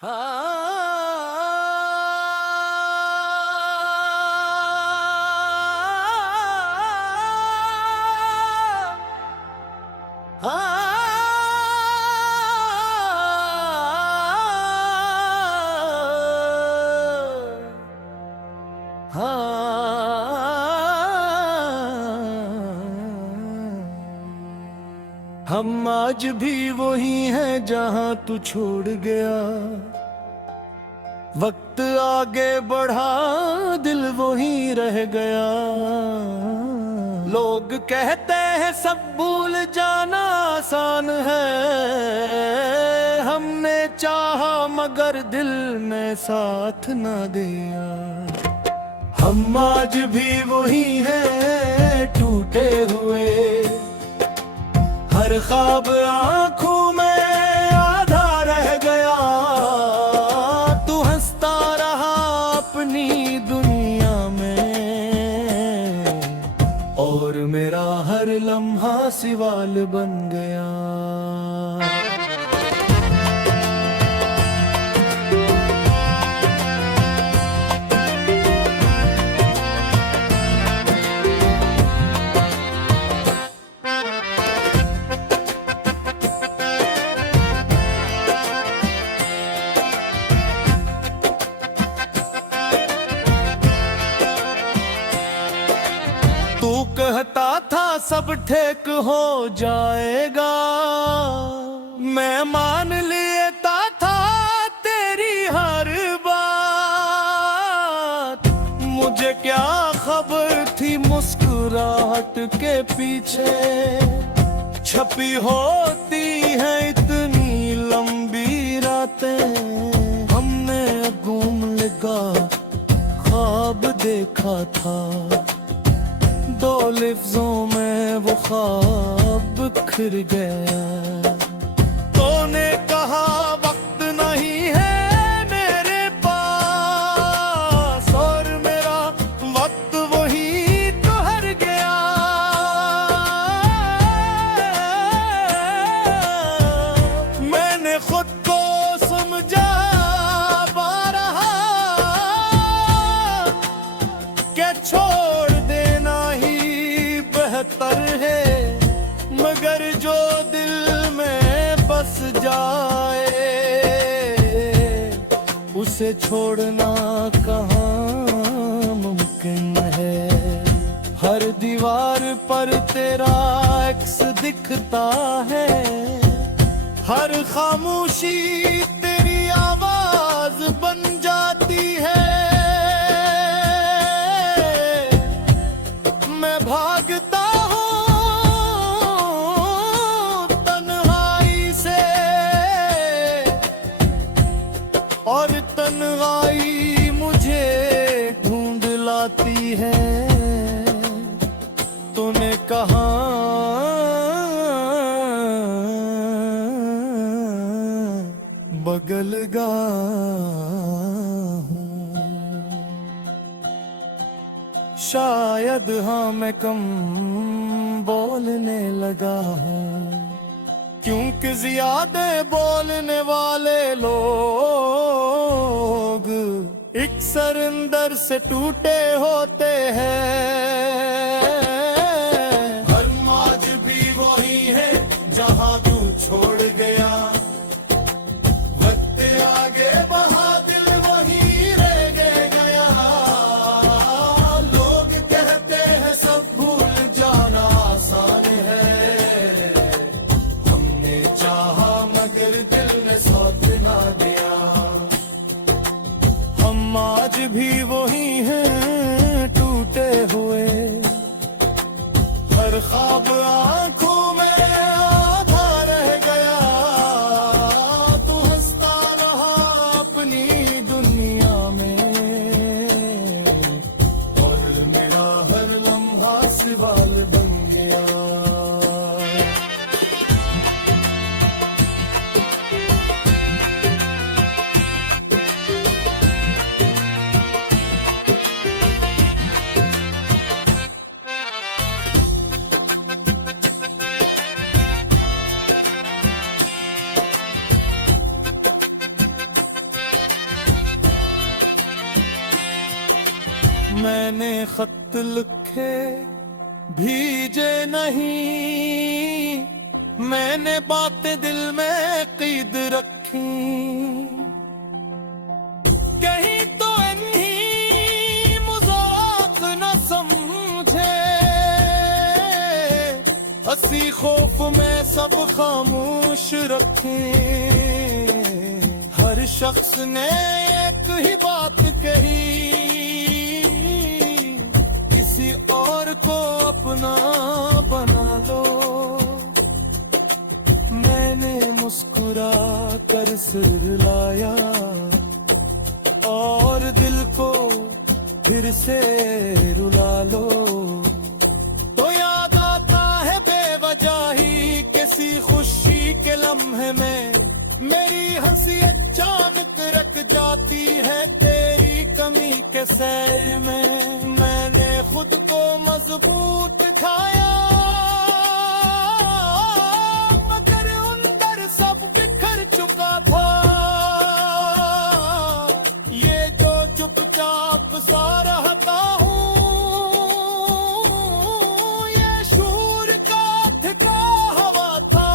हम आज भी वही हैं जहां तू छोड़ गया। वक्त आगे बढ़ा दिल वही रह गया। लोग कहते हैं सब भूल जाना आसान है। हमने चाहा मगर दिल ने साथ न दिया। हम आज भी वही हैं टूटे हुए। हर ख्वाब आंखों में आधा रह गया। तू हंसता रहा अपनी दुनिया में और मेरा हर लम्हा सवाल बन गया। तू कहता था सब ठीक हो जाएगा। मैं मान लेता था तेरी हर बात। मुझे क्या खबर थी मुस्कुराहट के पीछे छपी होती है इतनी लंबी रातें। हमने घूम लगा ख्वाब देखा था। दो लफ्जों में वो ख्वाब बिखर गया। तूने कहा वक्त नहीं है मेरे पास और मेरा वक्त वही तो हर गया। मैंने खुद को समझा पा रहा कि छोड़ बेहतर है। मगर जो दिल में बस जाए उसे छोड़ना कहाँ मुमकिन है। हर दीवार पर तेरा अक्स दिखता है। हर खामोशी तेरी आवाज बन जाती है। मैं भागता और तन्हाई मुझे ढूंढ लाती है। तूने कहा बगल गा शायद हाँ मैं कम बोलने लगा हूँ। क्योंकि ज्यादा बोलने वाले लोग अक्सर अंदर से टूटे होते हैं। हम आज भी वही है जहां तू छोड़ गया। वक्त आगे बढ़ा दिल वही रह गया। लोग कहते हैं सब भूल जाना आसान है। मगर दिल ने साथ ना दिया। हम आज भी वही हैं टूटे हुए। मैंने खत लिखे भीजे नहीं, मैंने बातें दिल में क़ैद रखी। कहीं तो इन्हीं मजाक न समझे, हंसी खौफ में सब खामोश रखे। हर शख्स ने एक ही बात कही, किसी और को अपना बना लो। मैंने मुस्कुरा कर सिर लाया और दिल को फिर से रुला लो। तो याद आता है बेवजह ही किसी खुशी के लम्हे में, मेरी हंसी अचानक रख जाती है तेरी कमी के सैर में। मैंने खुद को मजबूत खाया, मगर अंदर सब बिखर चुका था। ये जो चुपचाप सा रहता हूँ, ये शूर का ठिका हवा था।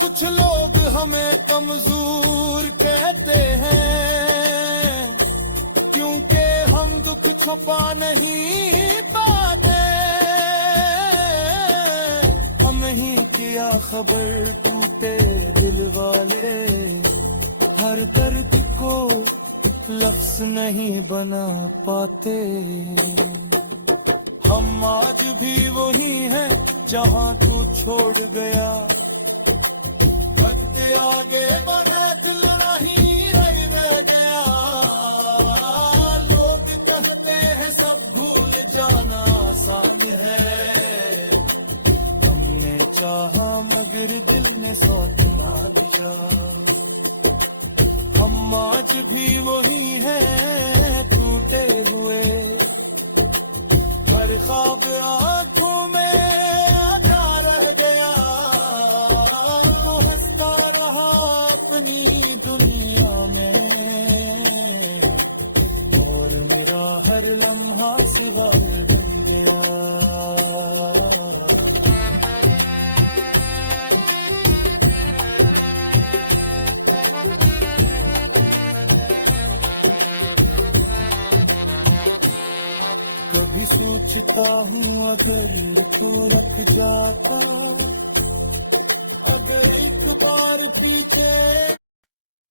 कुछ लोग हमें कमजोर कहते हैं, क्योंकि हम दुख छुपा नहीं पाते। हम ही किया खबर टूटे दिल वाले, हर दर्द को लफ्ज नहीं बना पाते। हम आज भी वही हैं जहाँ तू छोड़ गया, आगे बढ़े दिल नहीं रह गया। लोग कहते हैं सब भूल जाना आसान है, हमने चाहा मगर दिल ने साथ ना दिया। हम आज भी वही हैं टूटे हुए, हर ख्वाब आंखों में आधा रह गया। अपनी दुनिया में और मेरा हर लम्हा सवाल बन गया। कभी सोचता हूँ अगर तू रख जाता, अगर एक बार पीछे।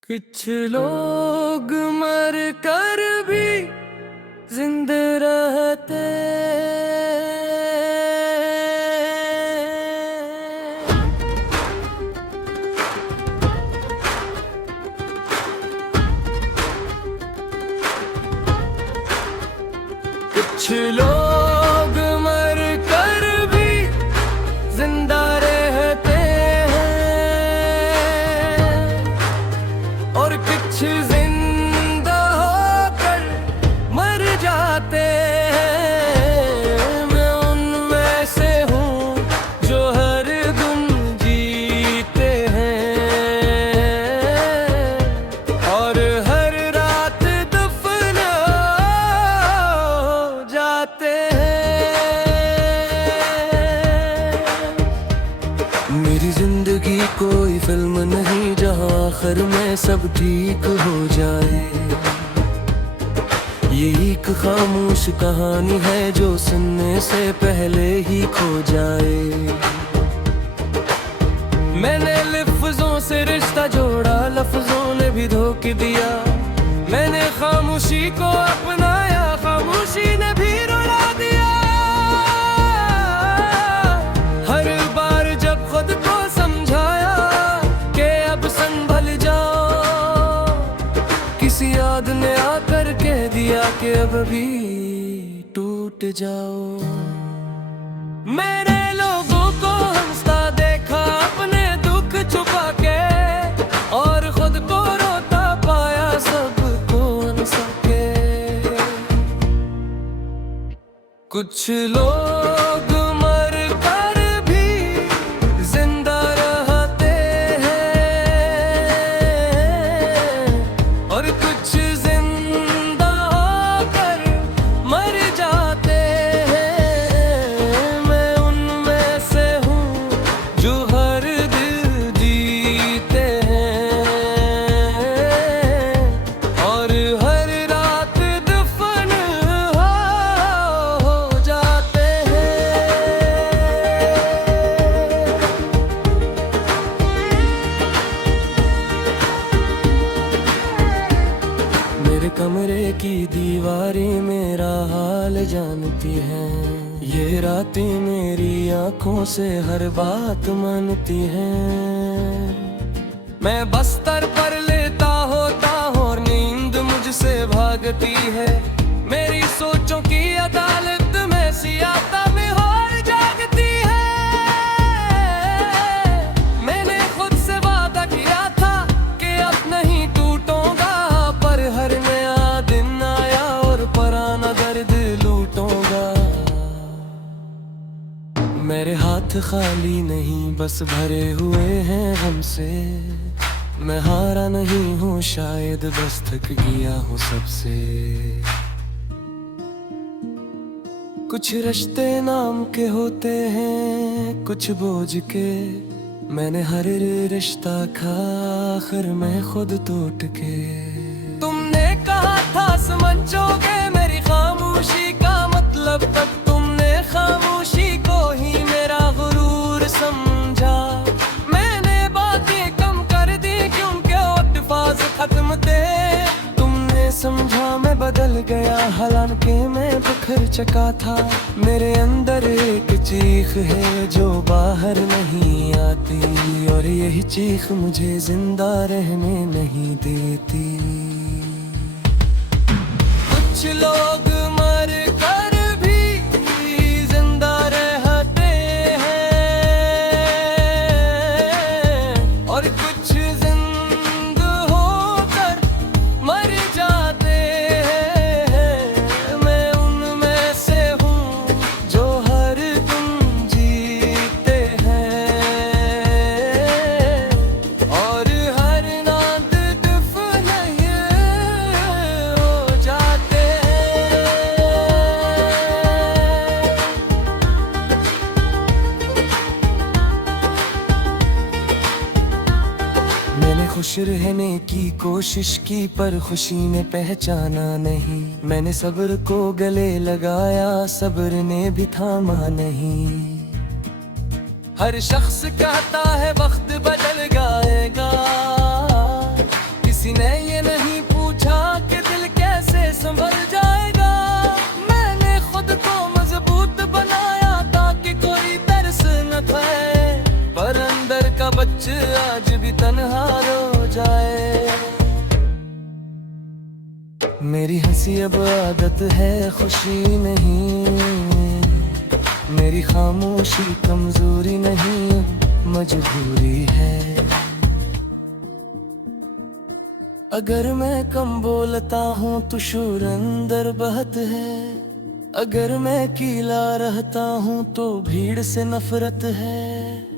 कुछ लोग मर कर भी जिंदा रहते, कुछ लोग मर कर भी जिंदा रहते और कुछ जिंदा होकर मर जाते हैं। मैं उनमें से हूँ जो हर दिन जीते हैं और हर रात दफन हो जाते हैं। मेरी जिंदगी कोई फिल्म नहीं जहाँ आखिर में सब ठीक हो जाए। ये एक खामोश कहानी है जो सुनने से पहले ही खो जाए। मैंने लफ्जों से रिश्ता जोड़ा, लफ्जों ने भी धोखा दिया। मैंने खामोशी को अपनाया, खामोशी ने भी रुला दिया। हर बार जब खुद को समझाया कि अब संभल जाओ, किसी याद ने आकर कह दिया कि अब भी टूट जाओ। मेरे लोगों को हंसता देखा अपने दुख छुपा के, और खुद को रोता पाया सबको हंसा के। कुछ लोग मर कर भी जिंदा रहते हैं और कुछ जिंदा मेरे कमरे की दीवारें मेरा हाल जानती हैं। ये रातें मेरी आंखों से हर बात मानती हैं। मैं बस्तर पर लेटा होता हूँ और नींद मुझसे भागती है। मेरी सोचों की अदालत में सियाता में और जागती है। मैंने खुद से वादा किया था कि अब नहीं टूटूंगा, पर हर नया दिन आया और पुराना दर्द लूटूंगा। मेरे हाथ खाली नहीं बस भरे हुए हैं हमसे। मैं हारा नहीं हूँ शायद बस थक गया हूँ सबसे। कुछ रिश्ते नाम के होते हैं कुछ बोझ के। मैंने हर रिश्ता खा आखिर मैं खुद टूट के। तुमने कहा था समझोगे मेरी खामोशी का मतलब, तक तुमने खामोशी को ही मेरा गुरूर समझा। मैंने बातें कम कर दी क्योंकि अल्फाज खत्म थे। तुमने समझा मैं बदल गया हालांकि मैं बिखर चुका था। मेरे अंदर एक चीख है जो बाहर नहीं आती, और यही चीख मुझे जिंदा रहने नहीं देती। कुछ लोग मर कर भी जिंदा रहते हैं और कुछ जिंदा होकर मर जाते हैं। मैं उनमें से हूँ जो हर दिन जीते हैं और हर नाद दफन हो जाते हैं। मैंने खुश रहने की कोशिश की पर खुशी ने पहचाना नहीं। मैंने सब्र को गले लगाया सब्र ने भी थामा नहीं। हर शख्स कहता है वक्त बदल जाएगा, किसी ने ये नहीं पूछा कि दिल कैसे संभल जाएगा। मैंने खुद को मजबूत बनाया ताकि कोई तरस न खाए, पर अंदर का बच्चा आज भी तन्हा रो जाए। मेरी हंसी अब आदत है खुशी नहीं, मेरी खामोशी कमजोरी नहीं मजबूरी है। अगर मैं कम बोलता हूँ तो शोर अंदर बहत है। अगर मैं कीला रहता हूँ तो भीड़ से नफरत है।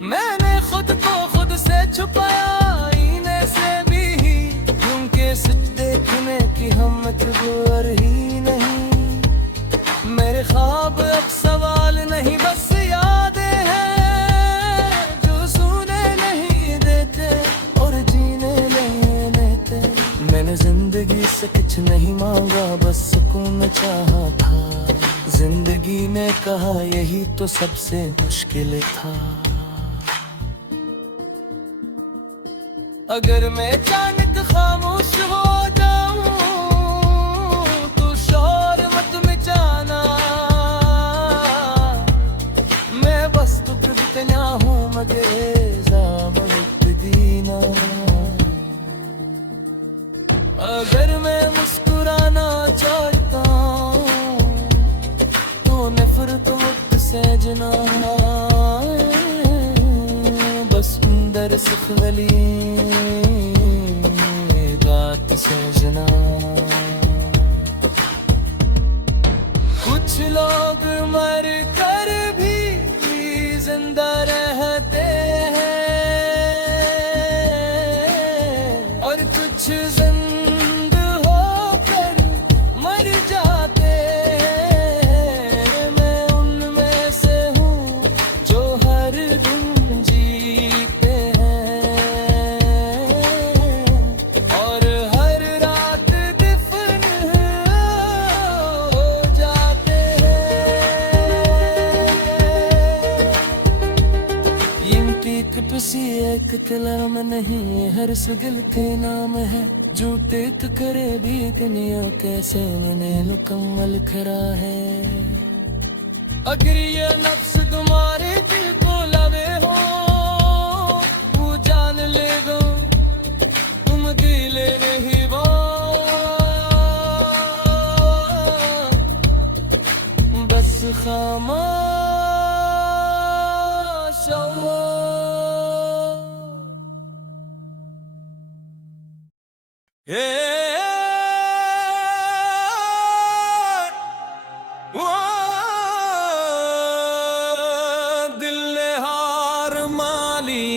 मैंने खुद को खुद से छुपाया आईने से भी, क्योंकि सच देखने की हिम्मत गुर ही नहीं। मेरे ख्वाब अब सवाल नहीं बस यादें हैं जो सुने नहीं देते और जीने नहीं देते। मैंने जिंदगी से कुछ नहीं मांगा बस सुकून चाहा था। जिंदगी ने कहा यही तो सबसे मुश्किल था। अगर मैं अचानक खामोश हो जाऊं तो शोर मत मचाना। मैं बस तुझ बितना हूँ मगर ज़ामत दीना। अगर मैं मुस्कुराना चाहता हूँ तो नफरत मुझसे जना। बस अंदर सुख वाली बात सजना। कुछ लोग मर कर भी जिंदा रहते हैं और कुछ जिंदा होकर मर जाते हैं। मैं उनमें से हूँ जो हर दिन जीते हैं और हर रात दफन हो जाते हैं। यिमती किसी एक कलम नहीं हर सुगिल के नाम है जूते तो करे भी दुनिया कैसे मैंने मुकम्मल खरा है। अगर ये नफ्स तुम्हारे दिल को लवे हो वो जान ले दो तुम दिल नहीं वो बस खामोश हो। दिल ने हार माली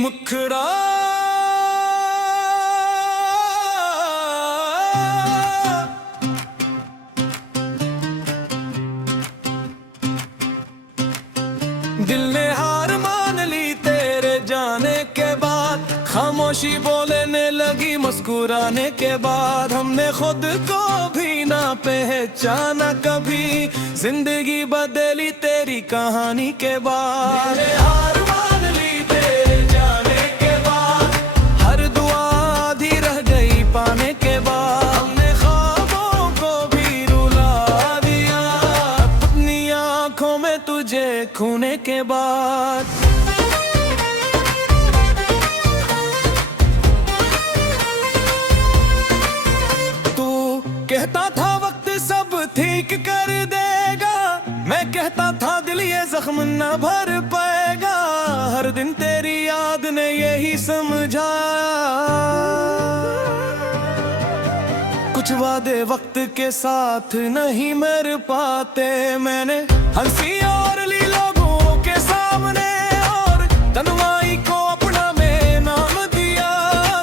मुखड़ा दिल ने हार मान ली तेरे जाने के बाद, खामोशी बोलने लगी मुस्कुराने के बाद। हमने खुद को भी ना पहचाना कभी, जिंदगी बदली तेरी कहानी के बाद। हार मान ली तेरे जाने के बाद, हर दुआ आधी रह गई पाने के बाद। हमने ख्वाबों को भी रुला दिया अपनी आंखों में तुझे खोने के बाद। कहता था वक्त सब ठीक कर देगा, मैं कहता था दिल ये जख्म न भर पाएगा। हर दिन तेरी याद ने यही समझाया, कुछ वादे वक्त के साथ नहीं मर पाते। मैंने हंसी और ली लोगों के सामने और तन्हाई को अपना में नाम दिया।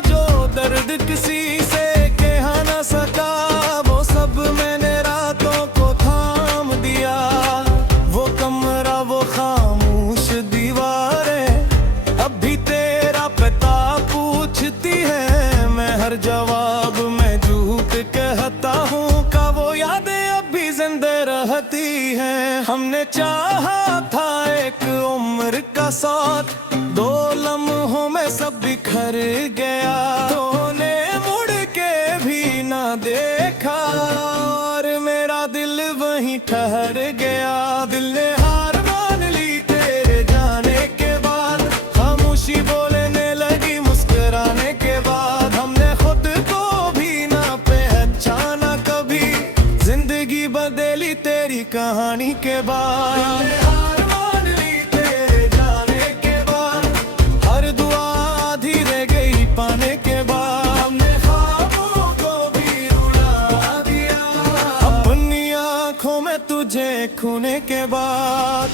जो दर्द किसी से कह न सका मैंने रातों को थाम दिया। वो कमरा वो खामोश दीवारें अब भी तेरा पता पूछती है। मैं हर जवाब में झूठ कहता हूँ का वो यादें अब भी जिंदा रहती हैं। हमने चाहा था एक उम्र का साथ, दो लम्हों में सब बिखर गया। तूने मुड़ के भी ना देखा और मेरा दिल वहीं ठहर गया। दिल ने हार मान ली तेरे जाने के बाद, खामोशी बोलने लगी मुस्कुराने के बाद। हमने खुद को भी ना पहचाना कभी, जिंदगी बदली तेरी कहानी के बाद। हार मान ली तेरे जाने के बाद, हर दुआ आधी रह गई पाने के बाद। हमने ख्वाबों को भी रुला दिया अपनी आंखों में तुझे खोने के बाद।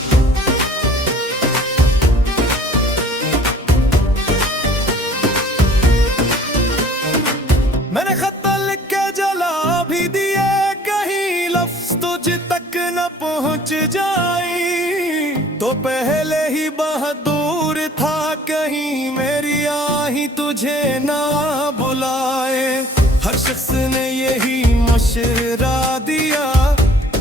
मैंने खत लिख के जला भी दिए, कहीं लफ्ज तुझ तक न पहुंच जाई तो पहले ही बहादुर था। कहीं मेरी आही तुझे ना बुलाए। हर शख्स ने यही मशवरा दिया,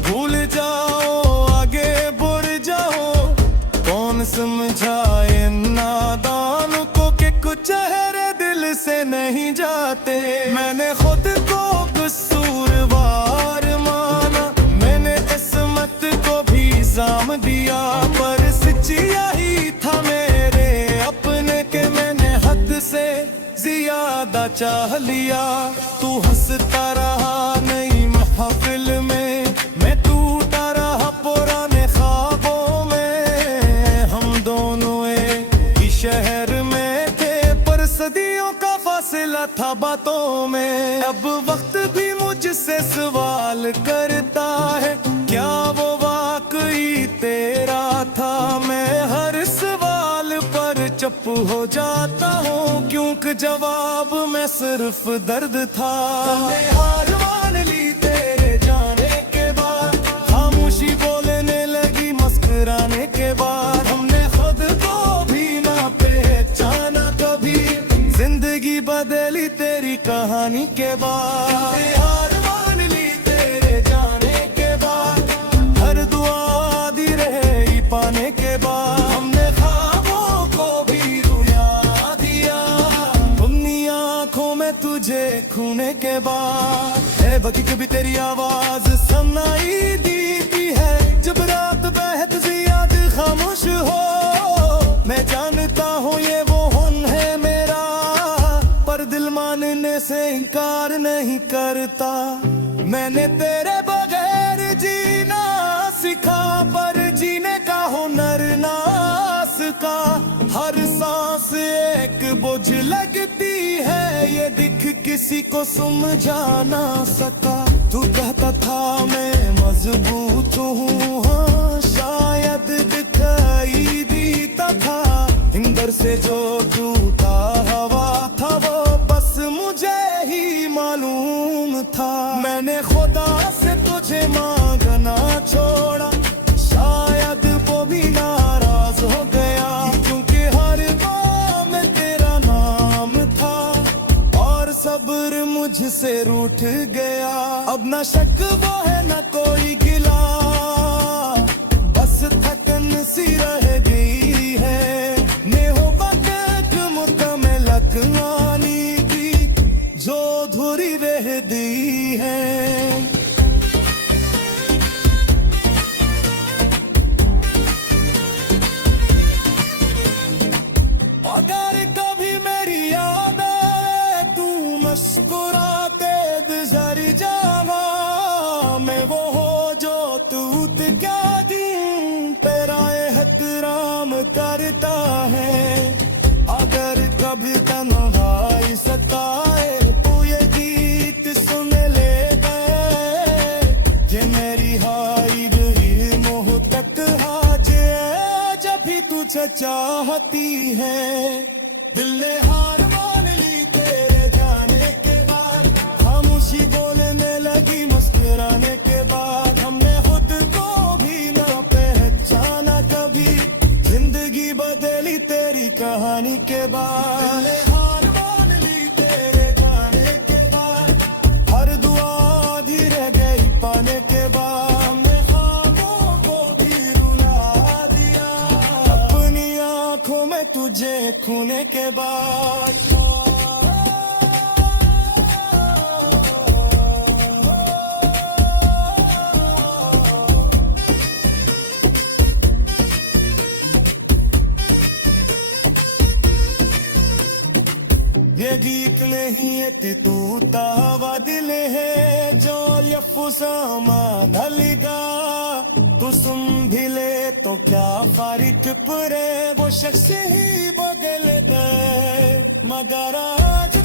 भूल जाओ आगे बढ़ जाओ। कौन समझाए नादान को कि कुछ चेहरे दिल से नहीं जाते। मैंने खुद को कसूरवार माना, मैंने किस्मत को भी इल्जाम दिया। पर सच यही था मेरे अपने के मैंने हद से ज्यादा चाह लिया। तू हंसता रहा नई महफिल में, मैं टूटा रहा पुराने ख्वाबों में। हम दोनों एक ही शहर में थे पर सदियों का फासला था बातों में। अब वक्त भी मुझसे सवाल करता है, क्या वो वाकई तेरा था। मैं हर सवाल पर चुप हो जाता हूँ, क्योंकि जवाब में सिर्फ दर्द था। हार मान ली तेरे जाने के बाद, खामोशी बोलने लगी मुस्कुराने के बाद। हमने खुद को भी ना पहचाना कभी, जिंदगी बदली तेरी कहानी के बाद। हार मान ली तेरे जाने के बाद, हर दुआ आधी रही पाने के बाद। हमने ख्वाबों को भी तुझे खूने के बाद है बाकी कभी तेरी आवाज सुनाई देती है जब रात बेहद याद खामोश हो। मैं जानता हूँ ये वो हुन है मेरा, पर दिल मानने से इनकार नहीं करता। मैंने तेरे बगैर जीना सीखा, पर जीने का हुनर ना का। हर सांस एक बोझ लगती है, ये दिख किसी को समझा ना सका। तू कहता था मैं मजबूत हूँ, हाँ शायद दिखाई देता था। अंदर से जो टूटा हवा था वो बस मुझे ही मालूम था। मैंने खुदा से तुझे मांगना छोड़ा, शायद वो भी नाराज हो गया, क्योंकि हर बार में तेरा नाम था और सब्र मुझसे रूठ गया। अब न शक वो है न कोई गिला, बस थकन सी रह गई है। नेहो बकक मुकम्मलक आनी की जो धुरी रह गई है। अगर कभी मेरी याद आए तू मुस्कुराते गुजर जावा। मैं वो हो जो तू क्या दिन तेरा एहतराम करता है। अगर कभी तन्हाई सताए तू ये गीत सुन ले गए, जे मेरी हाई रही मोह तक हाजे जब भी तुझे चाहती है। दिल ने हार मान ली तेरे जाने के बाद, खामोशी बोलने लगी मुस्कुराने के बाद। हमने खुद को भी ना पहचाना कभी, जिंदगी बदली तेरी कहानी के बाद। दिल ने हार मान ली तेरे जाने के बाद, हर दुआ आधी रह गई पाने के बाद। हमने ख्वाबों को भी रुला दिया अपनी आंखों में तुझे खूने के बाद। ये गीत नहीं एक तूता हवा दिल है जो यफुसामा ढलगा। तू सुन भी ले तो क्या फारिक परे, वो शख्स ही बदल गए मगर आज